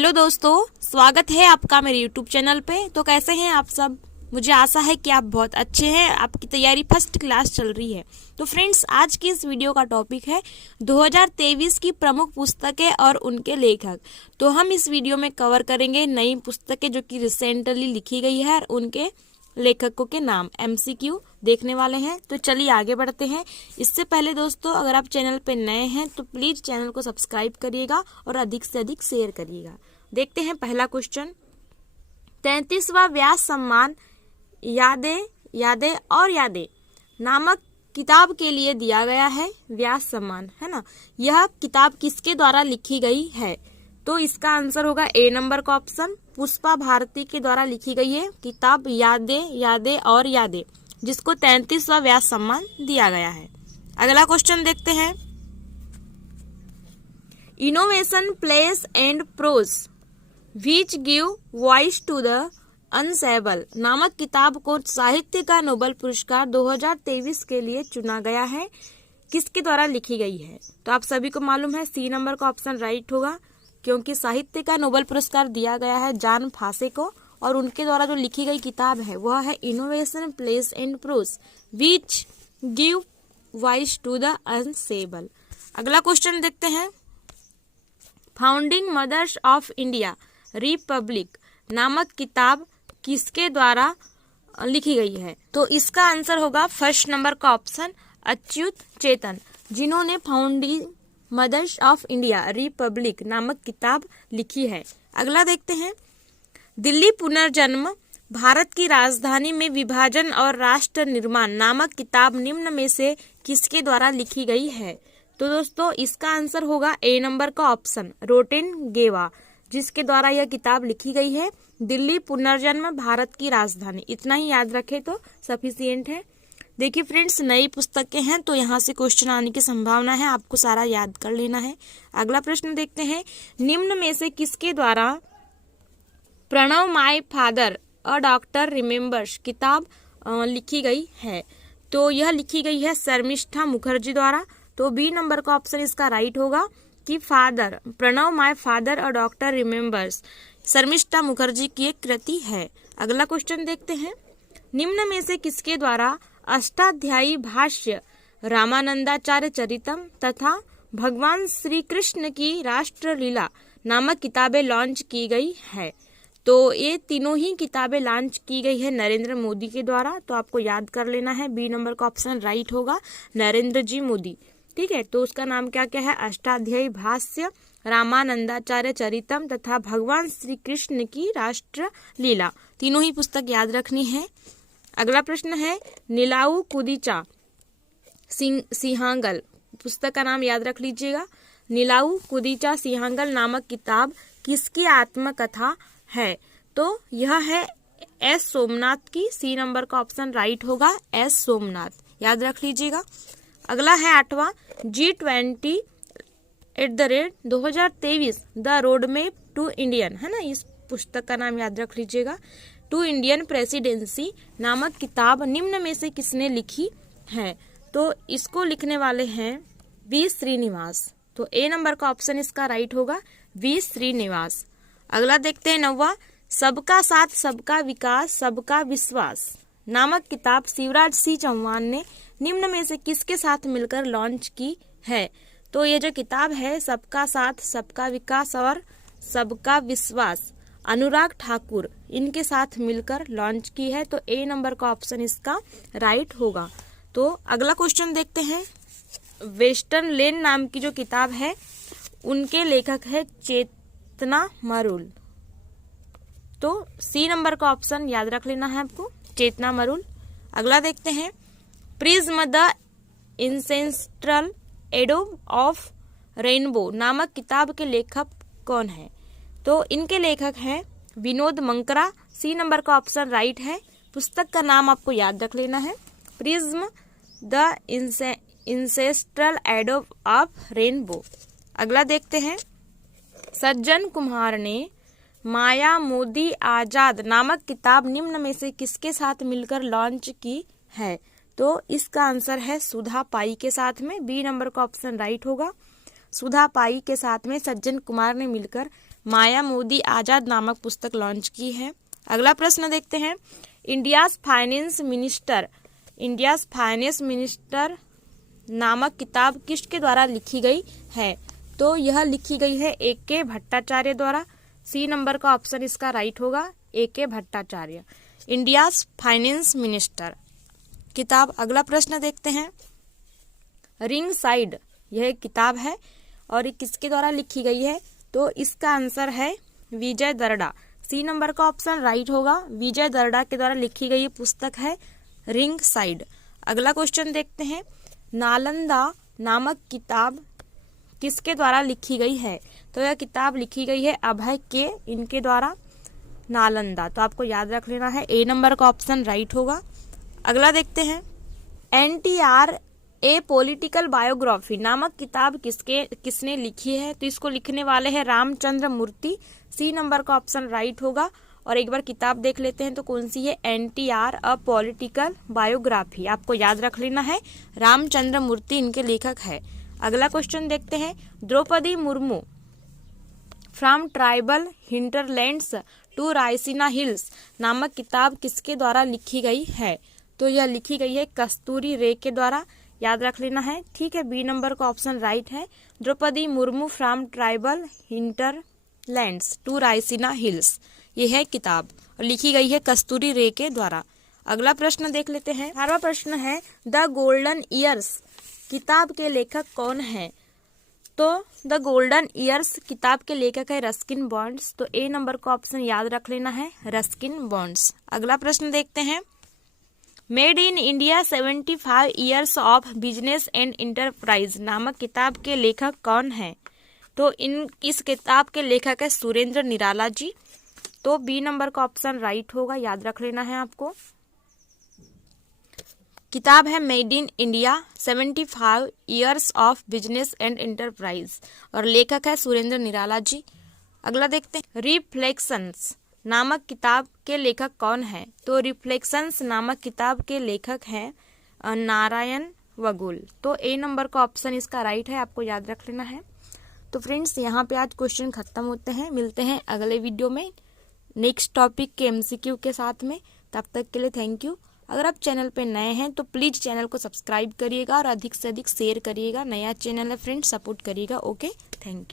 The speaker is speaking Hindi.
हेलो दोस्तों, स्वागत है आपका मेरे यूट्यूब चैनल पे। तो कैसे हैं आप सब? मुझे आशा है कि आप बहुत अच्छे हैं, आपकी तैयारी फर्स्ट क्लास चल रही है। तो फ्रेंड्स, आज की इस वीडियो का टॉपिक है 2023 की प्रमुख पुस्तकें और उनके लेखक। तो हम इस वीडियो में कवर करेंगे नई पुस्तकें जो कि रिसेंटली लिखी गई है और उनके लेखकों के नाम। एमसीक्यू देखने वाले हैं। तो चलिए आगे बढ़ते हैं। इससे पहले दोस्तों, अगर आप चैनल पे नए हैं तो प्लीज चैनल को सब्सक्राइब करिएगा और अधिक से अधिक शेयर करिएगा। देखते हैं पहला क्वेश्चन। 33वां व्यास सम्मान यादें और यादें नामक किताब के लिए दिया गया है। व्यास सम्मान है ना, यह किताब किसके द्वारा लिखी गई है? तो इसका आंसर होगा ए नंबर का ऑप्शन, पुष्पा भारती के द्वारा लिखी गई है किताब यादें और यादें, जिसको 33वां व्यास सम्मान दिया गया है। अगला क्वेश्चन देखते हैं। Innovation place and prose which give voice to the unsayable नामक किताब को साहित्य का नोबेल पुरस्कार 2023 के लिए चुना गया है। किसके द्वारा लिखी गई है? तो आप सभी को मालूम है सी नंबर का ऑप्शन राइट होगा, क्योंकि साहित्य का नोबेल पुरस्कार दिया गया है जान फासे को, और उनके द्वारा जो लिखी गई किताब है वह है innovation place and prose which give voice to the unsayable. अगला क्वेश्चन देखते हैं। Founding mothers of India republic नामक किताब किसके द्वारा लिखी गई है? तो इसका आंसर होगा फर्स्ट नंबर का ऑप्शन, अच्युत चेतन, जिन्होंने founding mothers of India republic नामक किताब लिखी है। अगला देखते हैं। दिल्ली पुनर्जन्म भारत की राजधानी में विभाजन और राष्ट्र निर्माण नामक किताब निम्न में से किसके द्वारा लिखी गई है? तो दोस्तों, इसका आंसर होगा ए नंबर का ऑप्शन, रोटेन गेवा, जिसके द्वारा यह किताब लिखी गई है। दिल्ली पुनर्जन्म भारत की राजधानी, इतना ही याद रखे तो सफिशिएंट है। देखिए फ्रेंड्स, नई पुस्तकें हैं तो यहाँ से क्वेश्चन आने की संभावना है, आपको सारा याद कर लेना है। अगला प्रश्न देखते हैं। निम्न में से किसके द्वारा Pranab my father a daughter remembers किताब लिखी गई है? तो यह लिखी गई है शर्मिष्ठा मुखर्जी द्वारा। तो बी नंबर का ऑप्शन इसका राइट होगा कि father, Pranab my father a daughter remembers Sharmistha Mukherjee की एक कृति है। अगला क्वेश्चन देखते हैं। निम्न में से किसके द्वारा अष्टाध्यायी भाष्य, रामानंदाचार्य चरितम तथा भगवान श्री कृष्ण की राष्ट्रलीला नामक किताबें लॉन्च की गई है? तो ये तीनों ही किताबें लॉन्च की गई है नरेंद्र मोदी के द्वारा। तो आपको याद कर लेना है, बी नंबर का ऑप्शन राइट होगा, नरेंद्र जी मोदी। ठीक है, तो उसका नाम क्या क्या है? अष्टाध्यायी भाष्य, रामानंदाचार्य चरितम तथा भगवान श्री कृष्ण की राष्ट्रलीला, तीनों ही पुस्तक याद रखनी है। अगला प्रश्न है। नीलाऊ कुदीचा सिंहांगल पुस्तक का नाम याद रख लीजिएगा। नीलाऊ कुदीचा सिंहांगल नामक किताब किसकी आत्मकथा है? तो यह है एस सोमनाथ की। सी नंबर का ऑप्शन राइट होगा, एस सोमनाथ, याद रख लीजिएगा। अगला है 8वां। G20 the road map to Indian, है ना, इस पुस्तक का नाम याद रख लीजिएगा। टू इंडियन प्रेसिडेंसी नामक किताब निम्न में से किसने लिखी है? तो इसको लिखने वाले हैं वी श्रीनिवास। तो ए नंबर का ऑप्शन इसका राइट होगा, वी श्रीनिवास। अगला देखते हैं 9वां। सबका साथ सबका विकास सबका विश्वास नामक किताब शिवराज सिंह चौहान ने निम्न में से किसके साथ मिलकर लॉन्च की है? तो ये जो किताब है सबका साथ सबका विकास और सबका विश्वास, अनुराग ठाकुर इनके साथ मिलकर लॉन्च की है। तो ए नंबर का ऑप्शन इसका राइट होगा। तो अगला क्वेश्चन देखते हैं। वेस्टर्न लेन नाम की जो किताब है उनके लेखक है चेतना मरुल। तो सी नंबर का ऑप्शन याद रख लेना है आपको, चेतना मरुल। अगला देखते हैं। Prism the ancestral abode of rainbow नामक किताब के लेखक कौन है? तो इनके लेखक हैं विनोद मंकरा। सी नंबर का ऑप्शन राइट है। पुस्तक का नाम आपको याद रख लेना है, prism the ancestral abode of rainbow. अगला देखते हैं। सज्जन कुमार ने माया मोदी आजाद नामक किताब निम्न में से किसके साथ मिलकर लॉन्च की है? तो इसका आंसर है सुधा पाई के साथ में। बी नंबर का ऑप्शन राइट होगा, सुधा पाई के साथ में सज्जन कुमार ने मिलकर माया मोदी आजाद नामक पुस्तक लॉन्च की है। अगला प्रश्न देखते हैं, इंडियाज फाइनेंस मिनिस्टर नामक किताब किसके द्वारा लिखी गई है? तो यह लिखी गई है A.K. भट्टाचार्य द्वारा। सी नंबर का ऑप्शन इसका राइट होगा, A.K. Bhattacharya, India's finance minister किताब। अगला प्रश्न देखते हैं, रिंग साइड यह एक किताब है और ये किसके द्वारा लिखी गई है? तो इसका आंसर है विजय दर्डा। सी नंबर का ऑप्शन राइट होगा, विजय दर्डा के द्वारा लिखी गई पुस्तक है रिंग साइड। अगला क्वेश्चन देखते हैं, नालंदा नामक किताब किसके द्वारा लिखी गई है? तो यह किताब लिखी गई है अभय के इनके द्वारा, नालंदा। तो आपको याद रख लेना है, ए नंबर का ऑप्शन राइट होगा। अगला देखते हैं, NTR ए पॉलिटिकल बायोग्राफी नामक किताब किसने लिखी है? तो इसको लिखने वाले हैं रामचंद्र मूर्ति। सी नंबर का ऑप्शन राइट होगा। और एक बार किताब देख लेते हैं तो कौन सी है? NTR a political biography. आपको याद रख लेना है, रामचंद्र मूर्ति इनके लेखक है। अगला क्वेश्चन देखते हैं, Draupadi Murmu from tribal hinterlands to Raisina Hills नामक किताब किसके द्वारा लिखी गई है? तो यह लिखी गई है कस्तूरी रे के द्वारा। याद रख लेना है, ठीक है, बी नंबर का ऑप्शन राइट है, Draupadi Murmu from tribal hinterlands to Raisina Hills ये है किताब और लिखी गई है कस्तूरी रे के द्वारा। अगला प्रश्न देख लेते हैं, 18वां प्रश्न है, द गोल्डन ईयर्स किताब के लेखक कौन है? तो द गोल्डन ईयर्स किताब के लेखक है रस्किन बॉन्ड्स। तो ए नंबर का ऑप्शन याद रख लेना है, रस्किन बॉन्ड्स। अगला प्रश्न देखते हैं, made in India 75 years of business and enterprise नामक किताब के लेखक कौन है? तो इस किताब के लेखक है सुरेंद्र निराला जी। तो बी नंबर का ऑप्शन राइट होगा, याद रख लेना है आपको। किताब है made in India 75 years of business and enterprise और लेखक है सुरेंद्र निराला जी। अगला देखते हैं, रिफ्लेक्शंस नामक किताब के लेखक कौन है? तो रिफ्लेक्शंस नामक किताब के लेखक हैं नारायण वगुल। तो ए नंबर का ऑप्शन इसका राइट है, आपको याद रख लेना है। तो फ्रेंड्स, यहाँ पे आज क्वेश्चन खत्म होते हैं, मिलते हैं अगले वीडियो में नेक्स्ट टॉपिक के MCQ के साथ में। तब तक के लिए थैंक यू। अगर आप चैनल पे नए हैं तो प्लीज़ चैनल को सब्सक्राइब करिएगा और अधिक से अधिक शेयर करिएगा। नया चैनल है फ्रेंड्स, सपोर्ट करिएगा। Okay, thank you.